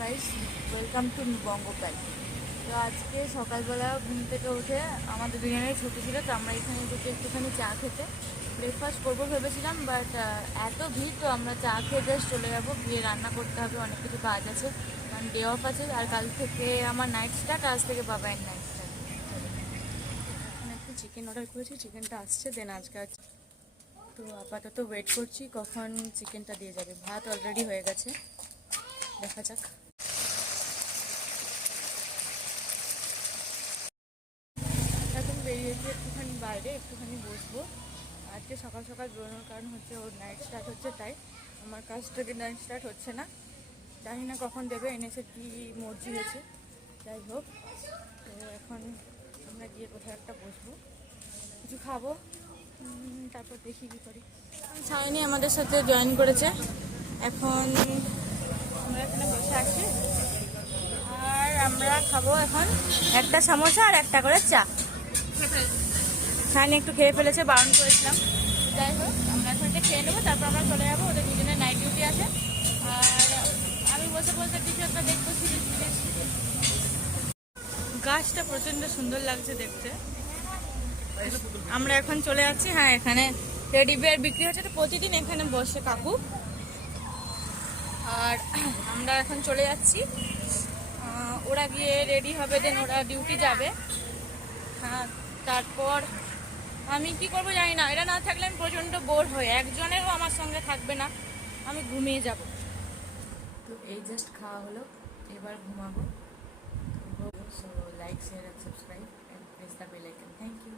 Guys, welcome to Banga pack. তো আজকে সকালবেলা ঘুম থেকে উঠে আমাদের দুজনেরই ছুটি ছিল, তো আমরা এখানে বসে একটুখানি চা খেতে ব্রেকফাস্ট করবো ভেবেছিলাম, বাট এত ভিড়, তো আমরা চা খেয়ে জাস্ট চলে যাবো। গিয়ে রান্না করতে হবে, অনেক কিছু কাজ আছে, কারণ ডে অফ আছে। আর কাল থেকে আমার নাইট স্টার্ট, আজ থেকে বাবাইয়ের নাইট স্টার্ট। এখন একটু চিকেন অর্ডার করেছি, চিকেনটা আসছে, দেন আজকে তো আপাতত ওয়েট করছি কখন চিকেনটা দিয়ে যাবে। ভাত অলরেডি হয়ে গেছে, দেখা যাক। এখন বেরিয়েছি একটুখানি বাইরে, একটুখানি বসবো। আজকে সকাল সকাল বেরোনোর কারণ হচ্ছে ওর নাইট স্টার্ট হচ্ছে, তাই আমার কাছ থেকে নাইট স্টার্ট হচ্ছে না। জানি না কখন দেবে, এনেছে কি মর্জি হয়েছে, যাই হোক। তো এখন আমরা গিয়ে কোথাও একটা বসবো, কিছু খাবো, তারপর দেখি কী করি। ছায়নি আমাদের সাথে জয়েন করেছে, এখন আমরা এখানে বসে আছি আর আমরা খাবো এখন একটা সমোসা আর একটা করে চা। ছায়নি একটু খেয়ে ফেলেছে, বারণ করেছিলাম। যাই হোক, আমরা এখন এটা খেয়ে নেবো, তারপর আমরা চলে যাবো। ওদের দুজনের নাইট ডিউটি আছে। আর আমি বসে বসে কিছু একটা দেখবো, সিরিজ। গাছটা প্রচণ্ড সুন্দর লাগছে দেখতে। আমরা এখন চলে যাচ্ছি, হ্যাঁ এখানে টেডি বিয়ার বিক্রি হচ্ছে, তো প্রতিদিন এখানে বসে কাকু। আর আমরা এখন চলে যাচ্ছি, ওরা গিয়ে রেডি হবে, দেন ওরা ডিউটি যাবে। হ্যাঁ, তারপর আমি কি করবো জানি না। এরা না থাকলে আমি প্রচণ্ড বোর হই, একজনেরও আমার সঙ্গে থাকবে না, আমি ঘুমিয়ে যাব। তো এই জাস্ট খাওয়া হলো, এবার ঘুমাবো। So like, share and subscribe and press the bell icon. Thank you.